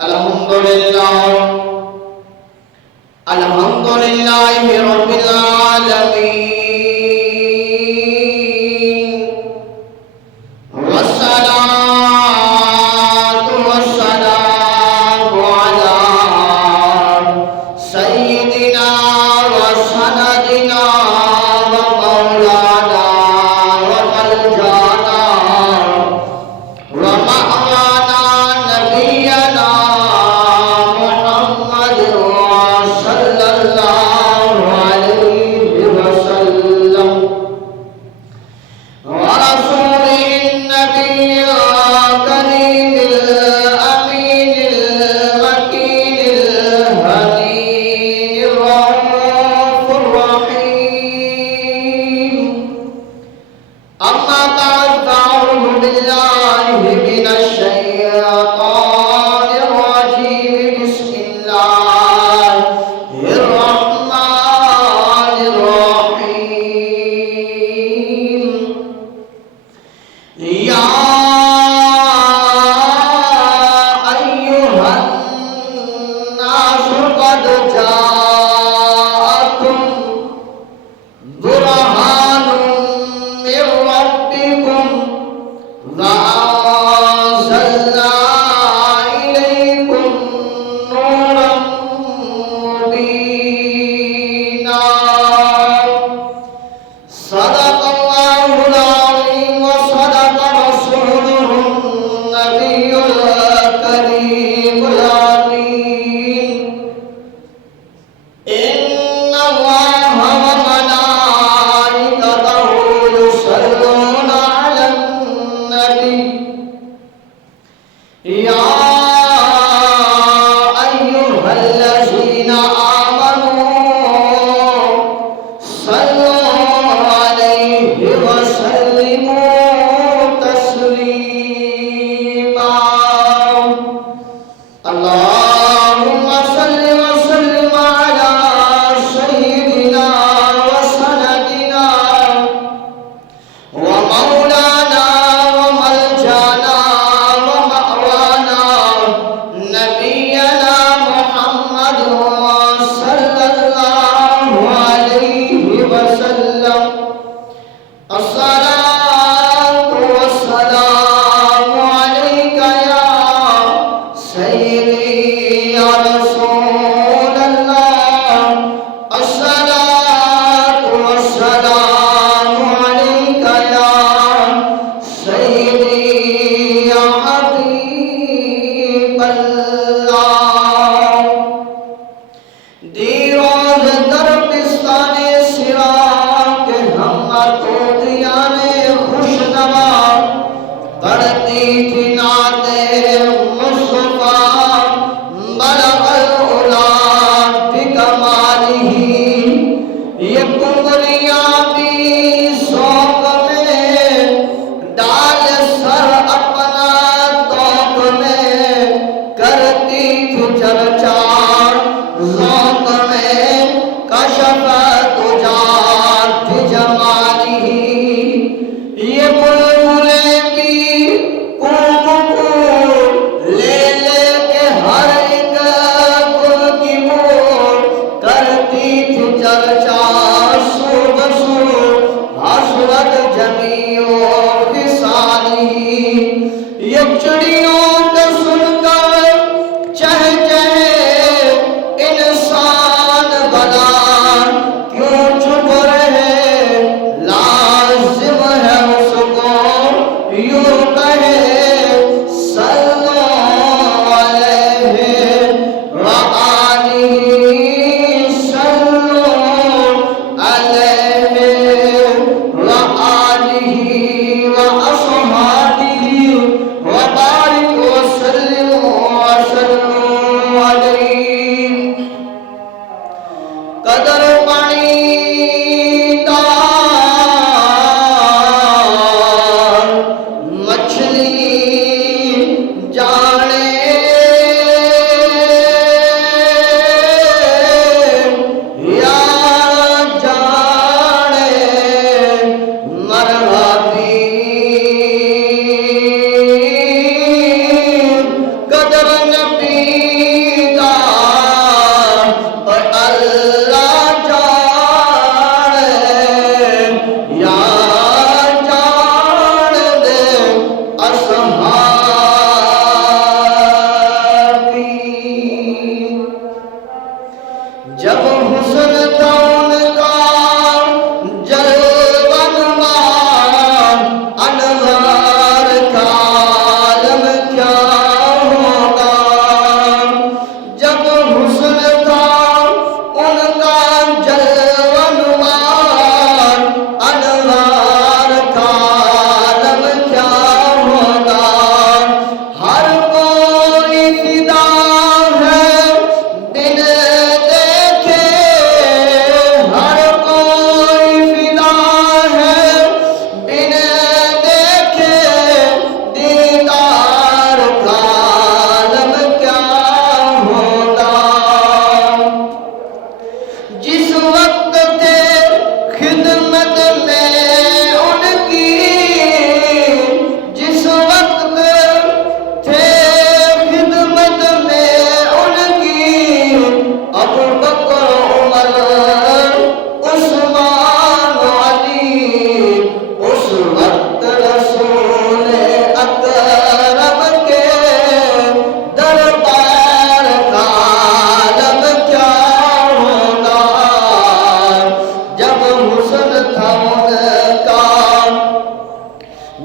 الحمد لله رب العالمين والصلاة والسلام على سيدنا وسندنا ومولانا وملجانا ومأوانا نبينا محمد صلى الله عليه وسلم ورسوله النبي الكريم الأمين المكين الهدي الرؤوف الرحيم أما بعد فأعوذ بالله من الشيطان الرجيم بسم الله الرحمن الرحيم يا أيها الناس قد جاءكم برهان من ربكم وأنزلنا إليكم نورا مبينا صدق الله العظيم وصدق رسوله النبي الكريم الأمين إن الله وملائكته يصلون على النبي يا أيها الذين آمنوا صلوا عليه وسلموا تسليما اللهم صل وسلم على سيدنا وسندنا ومولانا وملجانا ومأوانا نبينا محمد صلى الله عليه وسلم الصلاة والسلام عليك يا سيدي يا رسول الله الصلاة والسلام عليك يا سيدي يا حبيب الله دیروز در پستان صراط ہمت و دیان خوشنوا پڑھتی تھی نعت مصطفیٰ بلغ العلا بکمالہ یہ کمریاں بھی سوق میں ڈال سر اپنا توق میں کرتی تھی چرچا ذوق میں کشف تجات بجمالہ یہ بلبلیں بھی کوک کو لے لے کے ہر ایک گل کی مور کرتی تھی چرچا سو بسو حسرت جمیع خصالہ یہ چڑیوں کا سن کر چہ چہے انسان بنا کیوں چھپ رہے لازم ہے اس کو یوں کہے صلو علیہ وآلہ صلو علیہ وآلہ وأصحابہ وبارک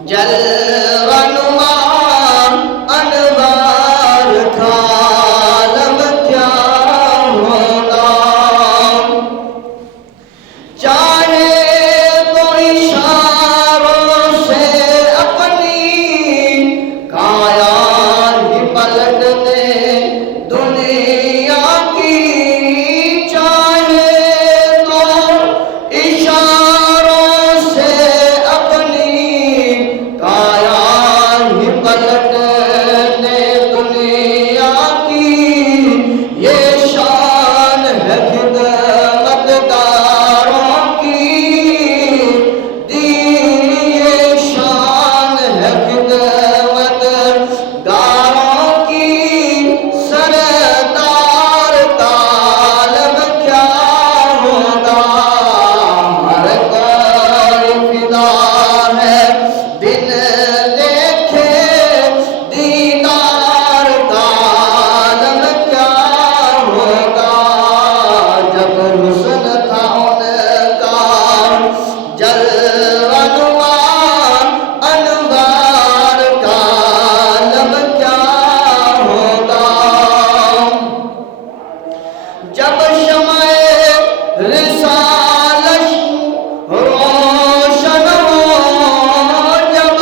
جلوہ انوار کا عالم کیا ہوگا، چاہے تو اشاروں سے اپنی کایا ہی پلٹ دے دنیا کی، چاہے تو اشاروں سے اپنی کایا ہی پلٹ دے دنیا کی، یہ شان ہے خدمت گاروں کی، یہ شان ہے خدمت گاروں کی، سردار کا عالم کیا ہوگا، ہر کوئی فدا ہے بن دیکھے دیدار کا عالم کیا ہوگا، جب حسن تھا ان کا جلوہ انوار کا عالم کیا ہوگا، جب شمع رسالت روشن ہو، جب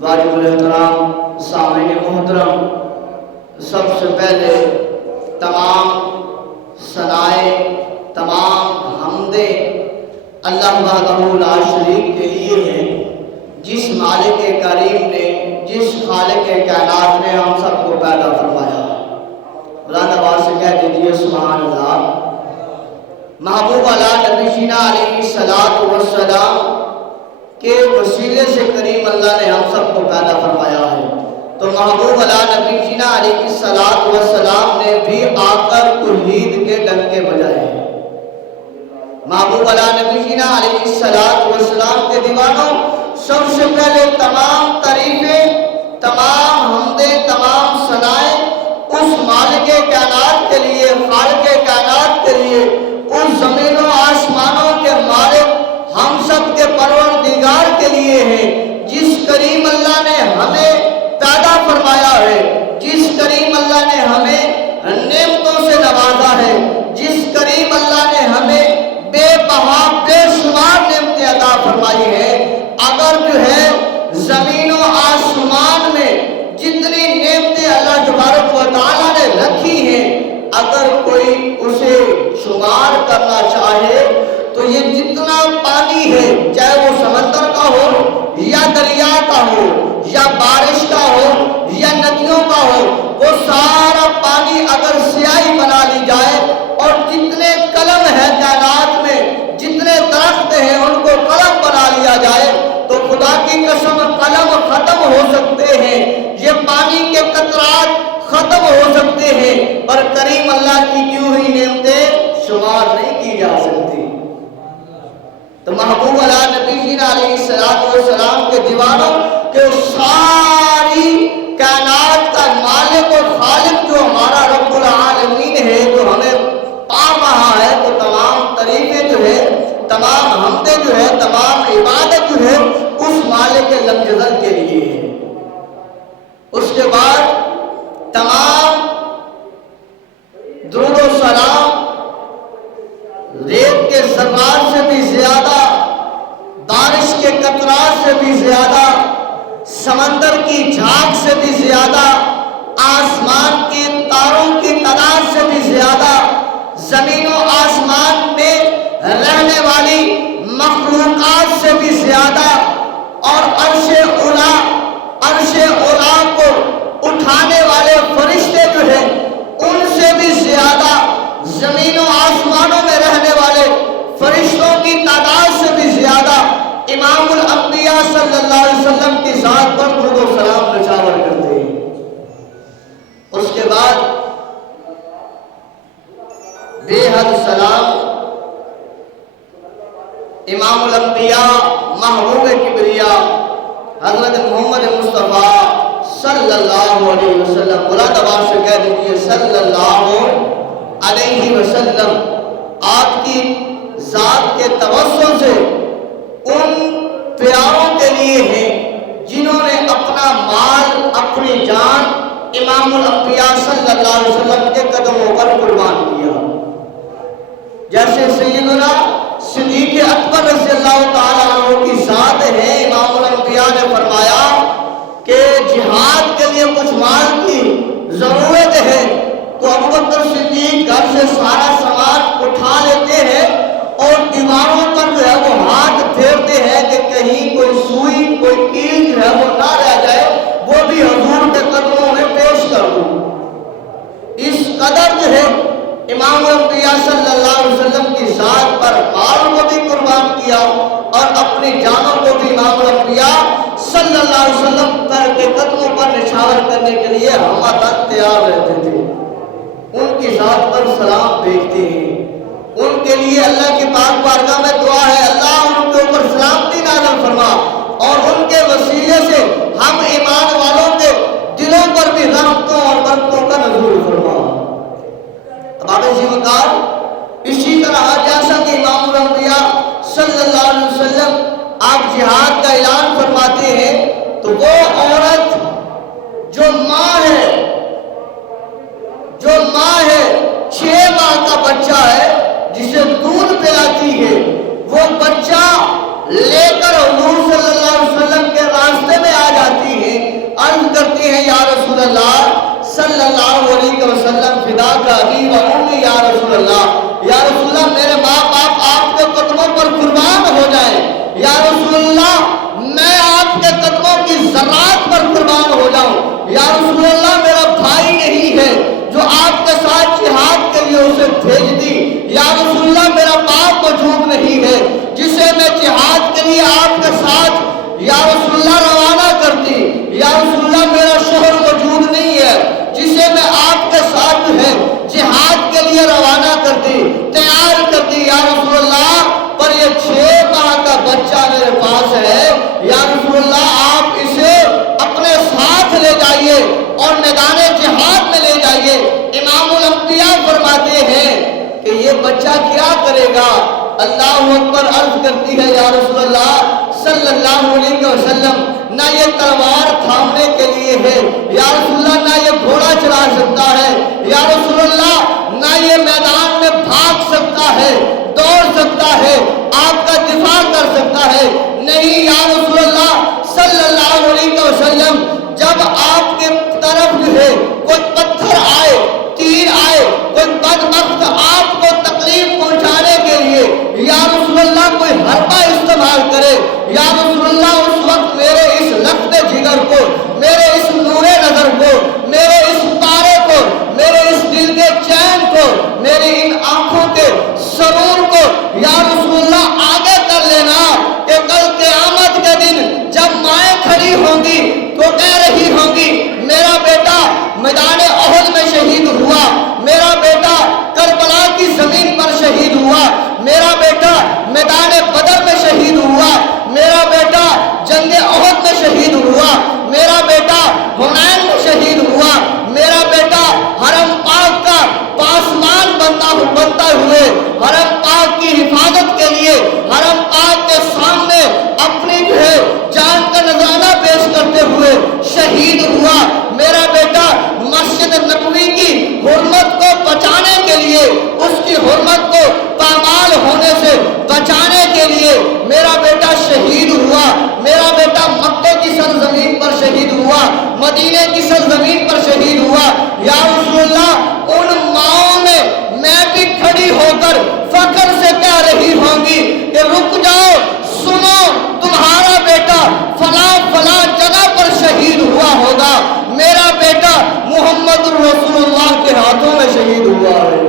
واجب الاحترام سامعین محترم، سب سے پہلے تمام ثنائے، تمام حمدیں اللہ وحدہ لا شریک کے لیے ہیں، جس مالک کریم نے، جس خالق کائنات نے ہم سب کو پیدا فرمایا۔ بلند آواز سے کہہ دیجیے سبحان اللہ۔ محبوب اعلیٰ نبی جینا علیہ السلام کے وسیلے سے کریم اللہ نے ہم سب کو پیدا فرمایا ہے، تو محبوب اعلیٰ نبی جینا علیہ السلام نے بھی آ کر توحید کے ڈنکے بجائے ہیں۔ محبوب اعلیٰ نبی جینا علیہ السلام کے دیوانوں، سب سے پہلے تمام تعریفیں، تمام حمدیں، تمام ثنائیں اس مالک کائنات کے لیے، خالق کائنات کے لیے، اس زمین و آسمانوں کے مالک، ہم سب کے پروردگار کے لیے ہیں، جس کریم اللہ نے ہمیں پیدا فرمایا ہے، جس کریم اللہ نے ہمیں نعمتوں سے نوازا ہے، جس کریم اللہ نے ہمیں بے بہا بے شمار نعمتیں عطا فرمائی ہے۔ اگر جو ہے زمین و آسمان میں جتنی نعمتیں اللہ تبارک و تعالیٰ نے رکھی ہیں، اگر کوئی اسے شمار کرنا چاہے تو یہ جتنا پانی ہے، چاہے وہ سمندر کا ہو یا دریا کا ہو یا بارش کا ہو یا ندیوں کا ہو، وہ سارا پانی اگر سیاہی بنا لی جائے اور جتنے قلم ہے کائنات میں، جتنے درخت ہیں ان کو قلم بنا لیا جائے تو خدا کی قسم قلم ختم ہو سکتے ہیں، یہ پانی کے قطرات ختم ہو سکتے ہیں، پر کریم اللہ کی دی ہوئی نعمتیں شمار نہیں کی جا سکتی۔ تو محبوب اعلیٰ نبی جینا علیہ السلام کے دیوانوں کہ ساری کائنات کا مالک اور خالق جو ہمارا رب العالمین ہے، جو ہمیں پا رہا ہے، تو تمام تعریفیں جو ہے، تمام حمدیں جو ہے، تمام عبادت جو ہے اس مالک لمجدل کے لیے ہے۔ اس کے بعد تمام درود و سلام ریت کے ذرات سے بھی زیادہ، بارش کے قطرات سے بھی زیادہ، سمندر کی جھاگ سے بھی زیادہ، آسمان کے تاروں کی تعداد سے بھی زیادہ، زمین و آسمان میں رہنے والی مخلوقات سے بھی زیادہ، اور عرش اولا کو اٹھانے والے فرشتے جو ہیں ان سے بھی زیادہ، زمین و آسمانوں میں رہنے والے فرشتوں کی تعداد سے بھی زیادہ امام الانبیاء صلی اللہ علیہ وسلم کی ذات پر درود و سلام نچھاور کرتے ہیں۔ اس کے بعد بے حد سلام امام الانبیاء محبوب کبریا حضرت محمد مصطفیٰ صلی اللہ علیہ وسلم، بلند آواز سے کہہ دیجیے صلی اللہ علیہ وسلم۔ آپ کی ذات کے توسل سے ان پیاروں کے لیے ہیں جنہوں نے اپنا مال، اپنی جان امام الانبیاء صلی اللہ علیہ وسلم کے قدموں پر قربان کیا۔ جیسے سیدنا صدیق اکبر رضی اللہ تعالیٰ عنہ کی ذات ہے، امام الانبیاء نے فرمایا کہ جہاد کے لیے کچھ مال کی ضرورت ہے تو ابوبکر صدیق گھر سے سارا سامان اٹھا لیتے ہیں اور دیواروں پر جو ہے وہ ہاتھ پھیرتے ہیں کہ کہیں کوئی سوئی، کوئی کیل جو ہے وہ نہ رہ جائے، وہ بھی حضور کے قدموں میں پیش کر دوں۔ اس قدر جو ہے امام الانبیاء صلی اللہ علیہ وسلم کی ذات پر مال کو بھی قربان کیا اور اپنی جانوں کو بھی امام الانبیاء صلی اللہ علیہ وسلم کے قدموں پر نچھاور کرنے کے لیے ہم تک تیار رہتے تھے۔ ان کی ذات پر سلام بھیجتے ہیں، ان کے لیے اللہ کی پاک بارگاہ میں دعا ہے اللہ ان کے اوپر سلامتی نازل فرما اور ان کے وسیلے سے ہم ایمان والوں کے دلوں پر بھی رحمتوں اور برکتوں کا نزول فرما۔ وقار اسی طرح جیسا کہ امام الانبیاء صلی اللہ علیہ وسلم آپ جہاد کا اعلان فرماتے ہیں تو وہ عورت جو ماں ہے 6 ماہ کا بچہ ہے جسے دودھ پلاتی ہے، وہ بچہ لے کر حضور صلی اللہ علیہ وسلم کے راستے میں آ جاتی اللہ صلی اللہ علیہ وسلم فدا کا ابی و امی یا رسول اللہ میرے ماں باپ آپ کے قدموں پر قربان ہو جائیں، یا رسول اللہ میں آپ کے قدموں کی ذرات پر قربان ہو جاؤں، یا رسول اللہ میرا بھائی نہیں ہے جو آپ کے ساتھ جہاد کے لیے اسے بھیج دی، یا رسول اللہ میرا باپ موجود نہیں ہے جسے میں جہاد کے لیے آپ کے ساتھ یا رسول اللہ روانہ کرتی، یا رسول اللہ میرا شوہر موجود نہیں ہے جسے میں آپ کے ساتھ جو ہے جہاد کے لیے روانہ کرتی، تیار کرتی، یا رسول اللہ پر یہ 6 ماہ کا بچہ میرے پاس ہے، یا رسول اللہ آپ اسے اپنے ساتھ لے جائیے اور میدان جہاد میں لے جائیے۔ امام الانبیاء فرماتے ہیں کہ یہ بچہ کیا کرے گا؟ اللہ اکبر عرض کرتی ہے یا رسول اللہ صلی اللہ علیہ وسلم نہ یہ تلوار تھامنے کے لیے ہے، یا رسول اللہ نہ یہ گھوڑا چلا سکتا ہے، یا رسول اللہ نہ یہ میدان میں بھاگ سکتا ہے، دوڑ سکتا ہے، آپ کا دفاع کر سکتا ہے، نہیں یا رسول اللہ صلی اللہ علیہ وسلم جب آپ کے طرف جو ہے کوئی پتھر آئے، تیر آئے، کوئی بدبخت آپ کو تکلیف پہنچانے کے لیے یا رسول اللہ کوئی حربہ استعمال کرے، یا رسول اللہ اس وقت میرے اس لخت جگر کو، میرے اس نور نظر کو، میرے اس پارے کو، میرے اس دل کے چین کو، میری ان آنکھوں کے سرور کو یا رسول اللہ آگے کر لینا کہ کل قیامت کے دن جب مائیں کھڑی ہوں گی تو کہہ رہی ہوں گی میرا بیٹا میدان احد میں شہید ہوا، میرا بیٹا کربلا کی زمین پر شہید ہوا، میرا بیٹا میدان بدر میں شہید ہوا، میرا بیٹا جنگ احد میں شہید ہوا، میرا بیٹا حنین میں شہید ہوا، میرا بیٹا حرم پاک کا پاسمان بنتا ہوئے حرم پاک کی حفاظت کے لیے حرم پاک کے سامنے اپنی جو ہے جان کا نذرانہ پیش کرتے ہوئے شہید ہوا، میرا بیٹا مسجد نبوی کی حرمت کو بچانے کے لیے، اس کی حرمت کو پامال ہونے سے بچانے کے لیے میرا بیٹا شہید ہوا، میرا بیٹا مکے کی سرزمین پر شہید ہوا، مدینے کی سرزمین پر شہید ہوا، یا رسول اللہ ان ماؤں میں بھی کھڑی ہو کر فخر سے کہہ رہی ہوں گی کہ رک جاؤ، سنو تمہارا بیٹا فلاں فلاں جگہ پر شہید ہوا ہوگا، میرا بیٹا محمد رسول اللہ کے ہاتھوں میں شہید ہوا ہے،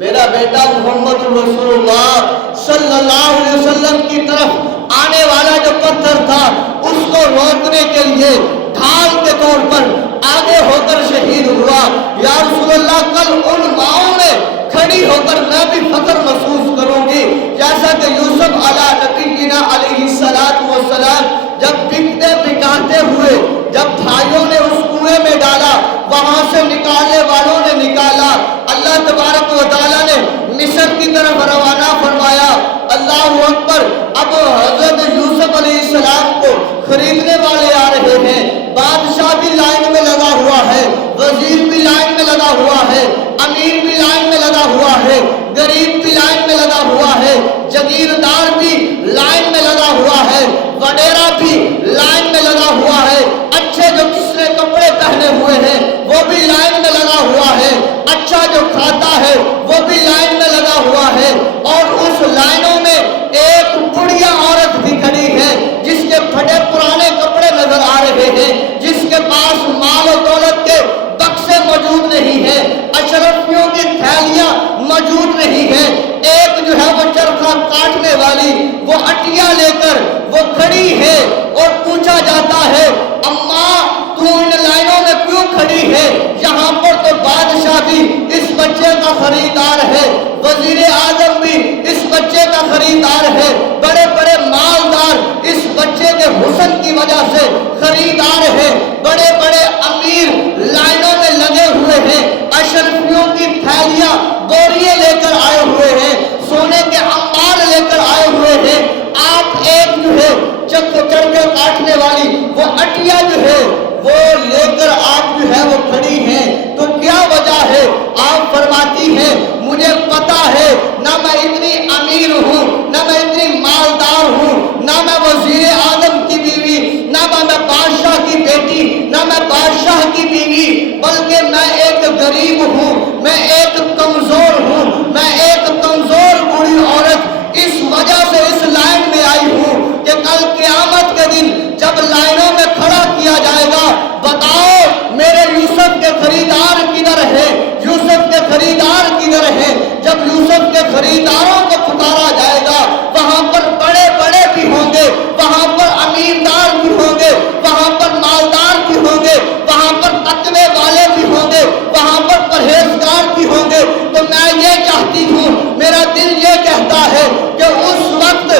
میرا بیٹا محمد رسول اللہ صلی اللہ علیہ وسلم کی طرف آنے والا جو پتھر تھا اس کو روکنے کے لیے ڈھال کے طور پر آگے ہو کر شہید ہوا، یا رسول اللہ کل ان ماؤں میں کھڑی ہو کر میں بھی فخر محسوس کروں گی جیسا کہ یوسف نبینا علیہ السلام جب بکتے بکاتے ہوئے جب بھائیوں نے اس کنویں میں ڈالا، وہاں سے نکالنے والوں نے نکالا، اللہ تبارک و تعالیٰ نے مصر کی طرف روانہ فرمایا، اللہ اکبر، اب حضرت یوسف علیہ السلام کو خریدنے والے آ رہے ہیں، بادشاہ بھی لائن میں لگا ہوا ہے، وزیر بھی لائن میں لگا ہوا ہے، امیر بھی لائن میں لگا ہوا ہے، غریب بھی لائن میں لگا ہوا ہے، جگیردار بھی لائن میں لگا ہوا ہے، وڈیرا بھی لائن میں لگا ہوا ہے، اچھے جو کس نے کپڑے پہنے ہوئے ہیں وہ بھی لائن میں لگا ہوا ہے، اچھا جو کھاتا ہے وہ بھی لائن میں لگا ہوا ہے، اور اس لائنوں میں ایک بڑھیا عورت بھی کھڑی ہے جس کے پھٹے پرانے کپڑے نظر آ رہے ہیں، جس کے پاس مال و دولت کے بکسے موجود نہیں ہیں، اشرفیوں کی تھیلیاں موجود نہیں ہیں، ایک جو ہے وہ چرخا کاٹنے والی وہ اٹیا لے کر وہ کھڑی ہے، اور پوچھا جاتا ہے اماں تو ان لائنوں میں کیوں کھڑی ہے؟ یہاں پر تو بادشاہ بھی اس بچے کا خریدار ہے، وزیر اعظم بھی اس بچے کا خریدار ہے، بڑے بڑے مالدار اس بچے کے حسن کی وجہ سے خریدار ہے، بڑے بڑے امیر لائنوں میں لگے ہوئے ہیں، اشرفیوں کی تھیلیاں بوریے لے کر آئے ہوئے ہیں، سونے کے انبار لے کر آئے ہوئے ہیں، آپ ایک جو ہے چرخے کاٹنے والی وہ اٹیا جو ہے وہ لے کر آپ جو ہے وہ کھڑی ہیں، تو کیا وجہ ہے؟ آپ فرماتی ہیں مجھے پتا ہے نہ میں اتنی امیر ہوں، نہ میں اتنی مالدار ہوں، نہ میں وزیر اعظم کی بیوی، نہ میں بادشاہ کی بیٹی، نہ میں بادشاہ کی بیوی، بلکہ میں ایک غریب ہوں، میں ایک کمزور ہوں، میں ایک کمزور بوڑھی عورت اس وجہ سے اس لائن میں آئی ہوں کہ کل قیامت کے دن جب لائنوں میں کھڑا کیا جائے گا، بتاؤ میرے یوسف کے خریدار کدھر ہے؟ یوسف کے خریدار کدھر ہے؟ جب یوسف کے خریداروں کو پکارا جائے گا، وہاں پر بڑے بڑے بھی ہوں گے، وہاں پر امیردار بھی ہوں گے، وہاں پر مالدار بھی ہوں گے، وہاں پر تقوی والے بھی ہوں گے، وہاں پر پرہیزگار بھی ہوں گے۔ تو میں یہ چاہتی ہوں، میرا دل یہ کہتا ہے کہ اس وقت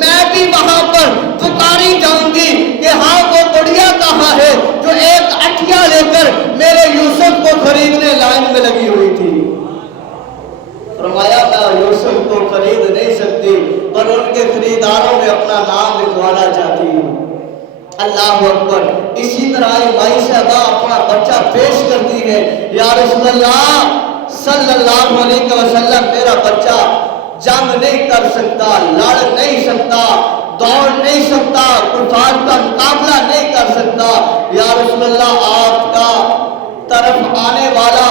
میں بھی وہاں پر پکاری جاؤں گی کہ ہاں وہ بڑھیا کہاں ہے جو ایک اٹھیا لے کر میرے یوسف کو خریدنے لائن میں لگی ہوئی تھی۔ فرمایا میں یوسف کو خرید نہیں سکتی، پر ان کے خریداروں میں اپنا نام لکھوانا چاہتی ہوں۔ اللہ اکبر۔ اسی طرح مائی صاحبہ اپنا بچہ پیش کرتی ہے، یا رسول اللہ صلی اللہ علیہ وسلم، میرا بچہ جنگ نہیں کر سکتا، لڑ نہیں سکتا، دوڑ نہیں سکتا، کفار کا مقابلہ نہیں کر سکتا، یا رسول اللہ آپ کا طرف آنے والا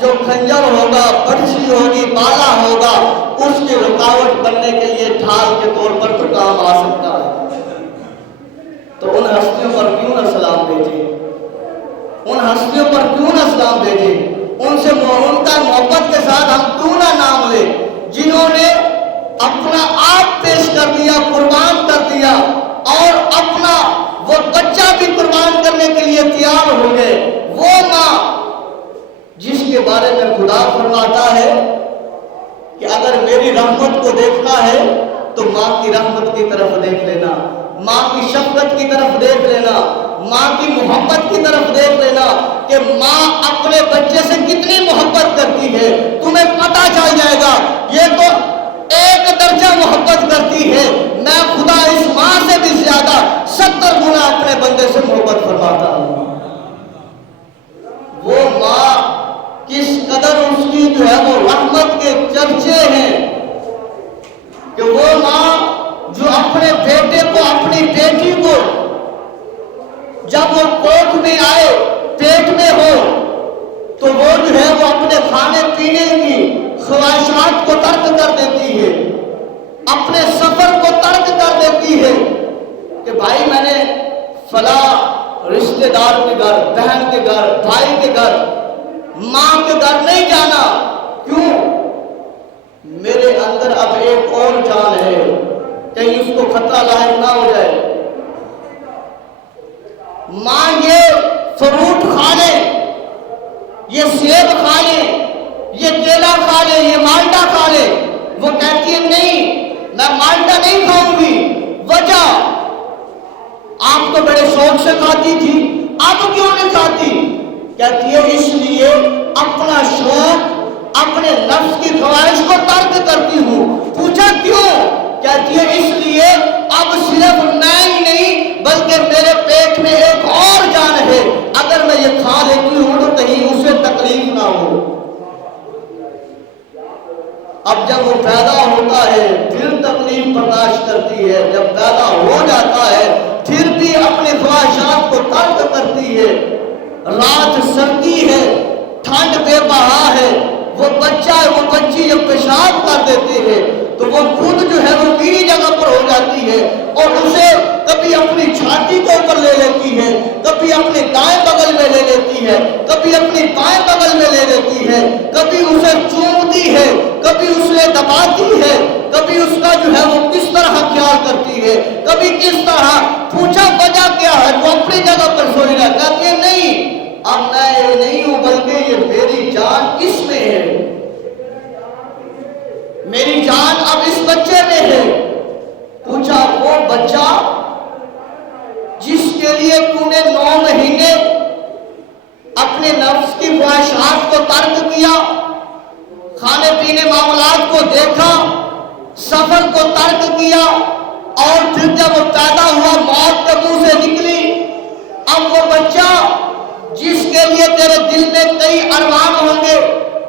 جو خنجر ہوگا، برچھی ہوگی، بالا ہوگا، اس کی رکاوٹ بننے کے لیے ڈھال کے طور پر تو کام آ سکتا ہے۔ تو ان ہستیوں پر کیوں نہ سلام بھیجیں، ان ہستیوں پر کیوں نہ سلام بھیجیں، ان سے ان کا محبت کے ساتھ ہم کیوں نہ نام لیں، جنہوں نے اپنا آپ پیش کر دیا، قربان کر دیا، اور اپنا وہ بچہ بھی قربان کرنے کے لیے تیار ہو گئے۔ وہ ماں جس کے بارے میں خدا فرماتا ہے کہ اگر میری رحمت کو دیکھنا ہے تو ماں کی رحمت کی طرف دیکھ لینا، ماں کی شفقت کی طرف دیکھ لینا، ماں کی محبت کی طرف دیکھ لینا کہ ماں اپنے بچے سے کتنی محبت کرتی ہے، تمہیں پتہ چل جائے گا۔ یہ تو ایک درجہ محبت کرتی ہے، میں خدا اس ماں سے بھی زیادہ 70 گنا اپنے بندے سے محبت فرماتا ہوں۔ وہ ماں کس قدر اس کی جو ہے وہ رحمت کے چرچے ہیں کہ وہ ماں جو اپنے بیٹے کو، اپنی بیٹی کو جب وہ کوکھ میں آئے، پیٹ میں ہو، تو وہ جو ہے وہ اپنے کھانے پینے کی خواہشات کو ترک کر دیتی ہے، اپنے سفر کو ترک کر دیتی ہے کہ بھائی میں نے فلاں رشتہ دار کے گھر، بہن کے گھر، بھائی کے گھر، ماں کے گھر نہیں جانا۔ کیوں؟ میرے اندر اب ایک اور جان ہے، کہیں اس کو خطرہ لاحق نہ ہو جائے۔ ماں یہ فروٹ کھا لے، یہ سیب کھا لے، یہ کیلا کھا لے، یہ مالٹا کھا لے، وہ کہتی ہے نہیں میں مالٹا نہیں کھاؤں گی۔ وجہ آپ تو بڑے شوق سے کھاتی تھی، اب کیوں نہیں کھاتی؟ کہتی ہے اس لیے اپنا شوق، اپنے نفس کی خواہش کو ترک کرتی ہوں۔ پوچھا کیوں؟ کہتی ہے اس لیے اب صرف میں ہی نہیں بلکہ میرے پیٹ میں ایک اور جان ہے، اگر میں یہ کھا لیتی ہوں تو کہیں اسے تکلیف نہ ہو۔ اب جب وہ پیدا ہوتا ہے پھر تکلیف برداشت کرتی ہے، جب پیدا ہو جاتا ہے پھر بھی اپنی خواہشات کو ترک کرتی ہے۔ رات سردی ہے، ٹھنڈ بے بہا ہے، وہ بچہ ہے، وہ بچی جب پیشاب کر دیتے ہیں تو وہ خود جو ہے وہ گیلی جگہ پر ہو جاتی ہے اور اسے کبھی اپنی چھاتی کے اوپر لے لیتی ہے، کبھی اپنے دائیں بغل میں لے لیتی ہے، کبھی اپنی بائیں بغل میں لے لیتی ہے، کبھی اسے چومتی ہے، کبھی اسے دباتی ہے، کبھی اس کا جو ہے وہ کس طرح خیال کرتی ہے، کبھی کس طرح۔ پوچھا وجہ کیا ہے؟ وہ اپنی جگہ پر سوئی رہا، کہتی ہے نہیں اب میں یہ نہیں ہوں بلکہ یہ میری جان اس میں ہے، میری جان اب اس بچے میں ہے۔ پوچھا وہ بچہ جس کے لیے تو نے 9 مہینے اپنے نفس کی خواہشات کو ترک کیا، کھانے پینے معاملات کو دیکھا، سفر کو ترک کیا، اور پھر جب وہ پیدا ہوا موت کے منہ سے نکلی، اب وہ بچہ جس کے لیے تیرے دل میں کئی ارمان ہوں گے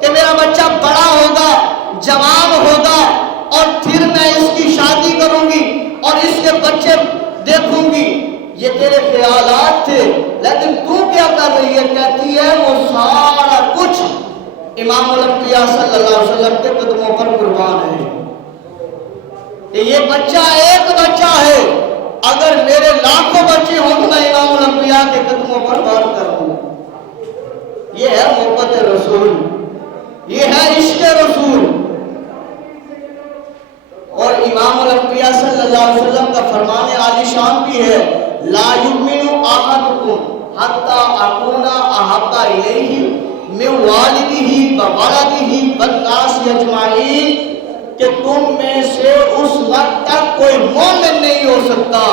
کہ میرا بچہ بڑا ہوگا، جوان ہوگا، اور پھر میں اس کی شادی کروں گی اور اس کے بچے دیکھوں گی، یہ تیرے خیالات تھے، لیکن تو کیا کر رہی ہے؟ کہتی ہے وہ سارا کچھ امام الانبیاء صلی اللہ علیہ وسلم کے قدموں پر قربان ہے۔ کہ یہ بچہ ایک بچہ ہے، اگر میرے لاکھوں بچے ہوں تو میں امام الانبیاء کے قدموں پر وار کر دوں۔ یہ ہے محبت رسول، یہ ہے عشق رسول۔ اور امام الانبیاء صلی اللہ علیہ وسلم کا فرمان عالی شان بھی ہے، لا یؤمن احدکم حتی اکون احب الیہ من والدہ وولدہ والناس اجمعین، کہ تم میں سے اس وقت تک کوئی مومن نہیں ہو سکتا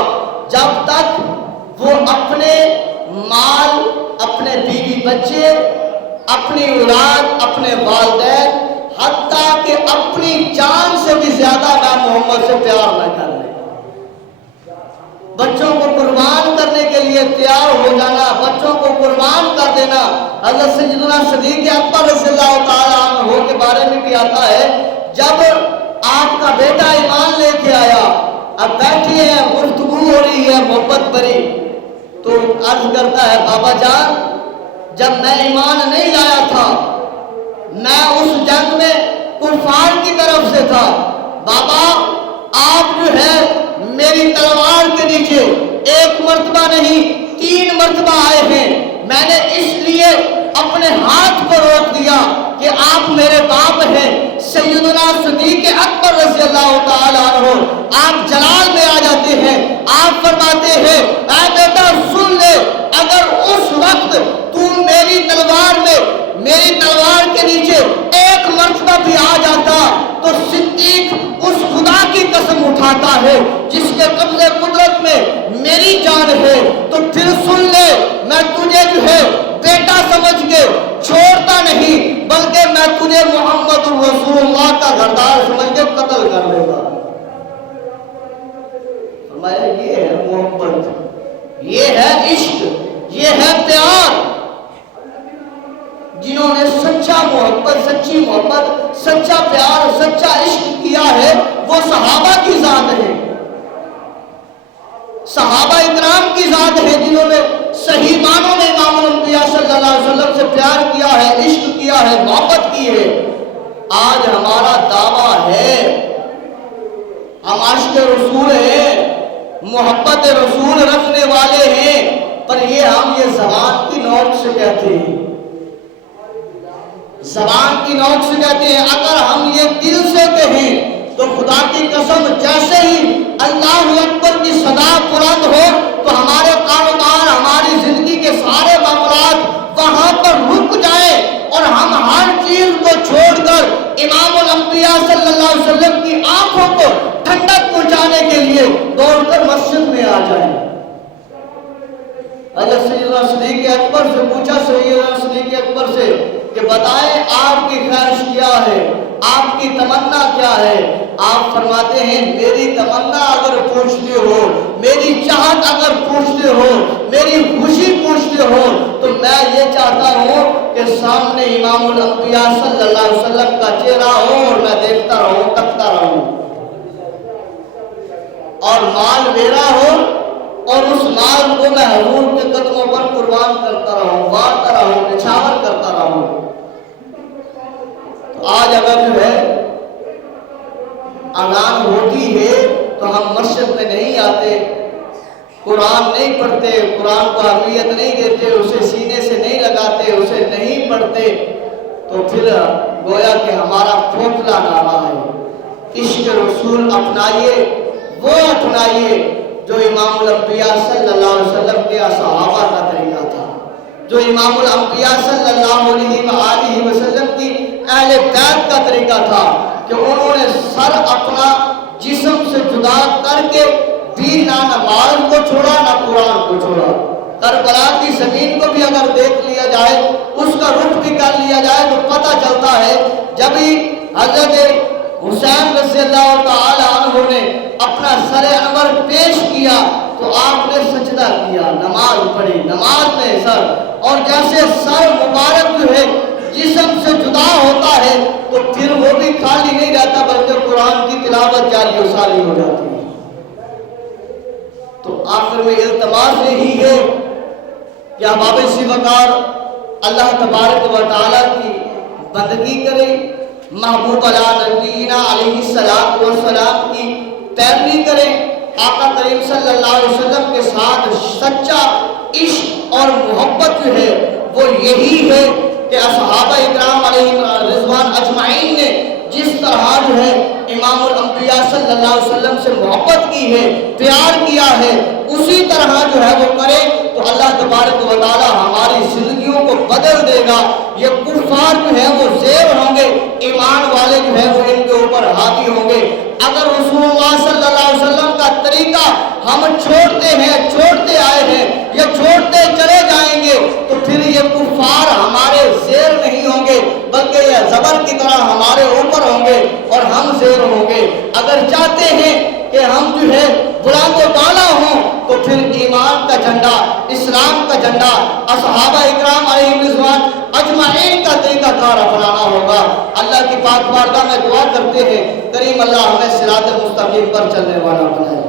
جب تک وہ اپنے مال، اپنے بیوی بچے، اپنی اولاد، اپنے والدین، حتیٰ کہ اپنی جان سے بھی زیادہ میں محمد سے پیار نہ کر لے۔ بچوں کو قربان کرنے کے لیے تیار ہو جانا، بچوں کو قربان کر دینا۔ حضرت سیدنا صدیق اکبر رضی اللہ تعالیٰ عنہ کے بارے میں بھی آتا ہے، جب آپ کا بیٹا ایمان لے کے آیا، اب بیٹھی ہے، گفتگو ہو رہی ہے محبت بھری، تو عرض کرتا ہے بابا جان، جب میں ایمان نہیں لایا تھا، میں اس جنگ میں کفار کی طرف سے تھا، بابا آپ جو ہے میری تلوار کے نیچے ایک مرتبہ نہیں 3 مرتبہ آئے ہیں، میں نے اس لیے اپنے ہاتھ کو روک دیا کہ آپ میرے باپ ہیں۔ سیدنا صدیق اکبر رضی اللہ تعالیٰ عنہ آپ جلال میں آ جاتے ہیں، آپ فرماتے ہیں اے بیٹا سن لے، اگر اس وقت تو میری تلوار میں، میری تلوار کے نیچے ایک مرتبہ بھی آ جاتا تو صدیق اس خدا کی قسم اٹھاتا ہے جس کے قبضے قدرت میں میری جان ہے، تو پھر سن لے، میں تجھے جو ہے بیٹا سمجھ کے چھوڑتا نہیں، بلکہ میں تجھے محمد رسول اللہ کا گھردار سمجھ کے قتل کر دے گا۔ فرمایا یہ ہے محبت، یہ ہے عشق، یہ ہے پیار۔ جنہوں نے سچا محبت، سچی محبت، سچا پیار، سچا عشق کیا ہے، وہ صحابہ کی ذات ہے، صحابہ اکرام کی ذات ہے، جنہوں نے صحیح معنوں میں امام الانبیاء صلی اللہ علیہ وسلم سے پیار کیا ہے، عشق کیا ہے، محبت کی ہے۔ آج ہمارا دعویٰ ہے ہم عاشق رسول ہیں، محبت رسول رکھنے والے ہیں، پر یہ ہم یہ زبان کی نوک سے کہتے ہیں، زبان کی نوک سے کہتے ہیں۔ اگر ہم یہ دل سے کہیں تو خدا کی قسم جیسے ہی اللہ اکبر کی صدا بلند ہو تو ہمارے کاروبار، ہماری زندگی کے سارے معاملات وہاں پر رک جائیں اور ہم ہر چیز کو چھوڑ کر امام الانبیاء صلی اللہ علیہ وسلم کی آنکھوں کو ٹھنڈک پہنچانے کے لیے دوڑ کر مسجد میں آ جائیں۔ حضرت سیدنا صدیق اکبر سے پوچھا، سیدنا صدیق اکبر سے کہ بتائیں آپ کی خواہش کیا ہے، آپ کی تمنا کیا ہے؟ آپ فرماتے ہیں میری تمنا اگر پوچھتے ہو، میری چاہت اگر پوچھتے ہو، میری خوشی پوچھتے ہو تو میں یہ چاہتا ہوں کہ سامنے امام الانبیاء صلی اللہ علیہ وسلم کا چہرہ ہو اور میں دیکھتا رہوں، تکتا رہوں، اور مال میرا ہو اور اس مال کو میں حضور کے قدموں پر قربان کرتا رہوں، وارتا رہوں، نچھاور کرتا رہوں۔ تو آج اگر جو ہے اذان ہوتی ہے تو ہم مسجد میں نہیں آتے، قرآن نہیں پڑھتے، قرآن کو اہمیت نہیں دیتے، اسے سینے سے نہیں لگاتے، اسے نہیں پڑھتے، تو پھر گویا کہ ہمارا کھوکھلا نعرہ ہے۔ عشق رسول اپنائیے، وہ اپنائیے جو امام الانبیاء صلی اللہ علیہ وسلم کے صحابہ کا طریقہ تھا، جو امام الانبیاء صلی اللہ علیہ وسلم کی اہل بیت کا طریقہ تھا کہ انہوں نے سر اپنا جسم سے جدا کر کے بھی نہ نماز کو چھوڑا نہ قرآن کو چھوڑا۔ کربلا کی زمین کو بھی اگر دیکھ لیا جائے، اس کا رخ بھی کر لیا جائے تو پتہ چلتا ہے جب ہی حضرت حسین رضی اللہ تعالی عنہ نے اپنا سر انور پیش کیا تو آپ نے سجدہ کیا، نماز پڑھی، نماز میں سر، اور جیسے سر مبارک جو ہے جسم سے جدا ہوتا ہے تو پھر وہ بھی خالی نہیں رہتا بلکہ قرآن کی تلاوت جاری و ساری ہو جاتی ہے۔ تو آخر میں التماس یہی ہے کہ احباب سی وقار اللہ تبارک و تعالیٰ کی بندگی کرے، محبوب نبینا علیہ الصلوۃ والسلام کی پیروی کریں، آقا کریم صلی اللہ علیہ وسلم کے ساتھ سچا عشق اور محبت جو ہے وہ یہی ہے کہ اصحابہ اکرام علیہ رضوان اجمعین نے جس طرح جو ہے امام الانبیاء صلی اللہ علیہ وسلم سے محبت کی ہے، پیار کیا ہے، اسی طرح جو ہے وہ کرے تو اللہ تبارک و تعالی ہماری زندگیوں کو بدل دے گا۔ یہ کفار جو ہے وہ زیر ہوں گے، ایمان والے جو ہے وہ ان کے اوپر حاوی ہوں گے۔ اگر رسول اللہ صلی اللہ علیہ وسلم کا طریقہ ہم چھوڑتے آئے ہیں، یہ چھوڑتے چلے جائیں گے تو پھر یہ کفار ہمارے زیر نہیں ہوں گے، بلکہ یہ زبر کی طرح ہمارے اوپر ہوں گے اور ہم زیر ہوں گے۔ اگر چاہتے ہیں کہ ہم جو ہے بلند و بالا ہوں تو پھر ایمان کا جھنڈا، اسلام کا جھنڈا، اصحابہ اکرام علیہ رضوان اجمعین کا طریقہ کار اپنانا ہوگا۔ اللہ کی پاک بارگاہ میں دعا کرتے ہیں کریم اللہ ہمیں صراط مستقیم پر چلنے والا بنائے۔